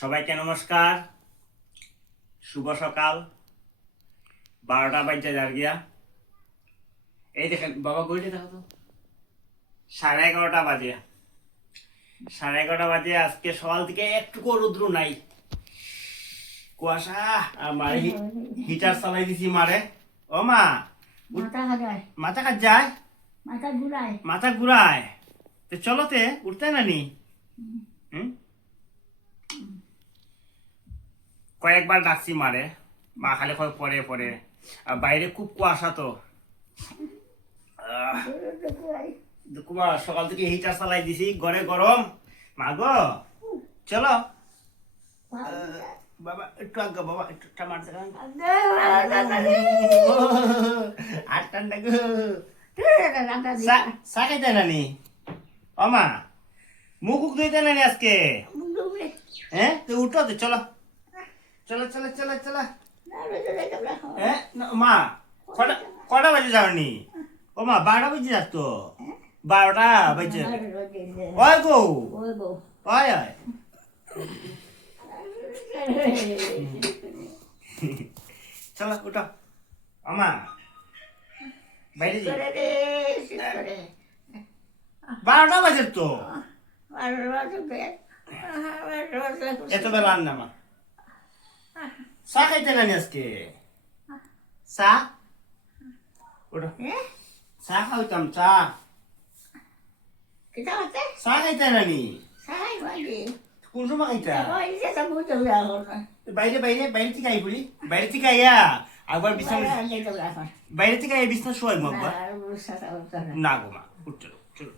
সবাইকে নমস্কার, শুভ সকাল। 12টা বাজে যার গিয়া। এই দেখেন বাবা, ঘড়িটা দেখো তো, 11:30 বাজে। 11:30 বাজে। আজকে সকাল থেকে একটুকু রৌদ্র নাই, কুয়াশা। আর মারে হিটার চালাই দিছি মারে। ও মা, মাথা খাজায়, মাথা কাজ যায়, মাথা ঘুরায়। মাথা ঘুরায়। তো চলোতে উঠতে না নি। হুম, কয়েকবার ডাকছি মারে, মা খালি কয় পরে পরে। আর বাইরে খুব কুয়াশা তো। কুমার সকাল থেকে হিটার চালাই দিছি, ঘরে গরম। মা গো চলো। বাবা একটু আগে, বাবা একটু টামার আর ঠান্ডা গো। চা খাইতে নানি? ও মা, মুখ ধুইতে নানি আজকে? হ্যাঁ, তো উঠো তো, চলো চলো চলো চলো চলো। হ্যাঁ মা, কটা বাজে যাওনি? ও মা, 12টা বাজে যাস তো। 12টা বাজে। ওই গো, ওই ওই। চলো উঠো। আমা বাইরে যাই। 12টা বাজে তো। এত বেলা আন না মা। চা খাইতে নানি আজকে? চা উঠো, চা খাইতাম। চা চা খাইতে নানি? কোন সময় খাইতা? বাইরে বাইরে বাইরে থেকে আই বলি, বাইরে থেকে আইয়া একবার বিছানা, বাইরে থেকে আইয়া বিছানা শোয়াই একবার। না গো মা, উঠ চলো চলো।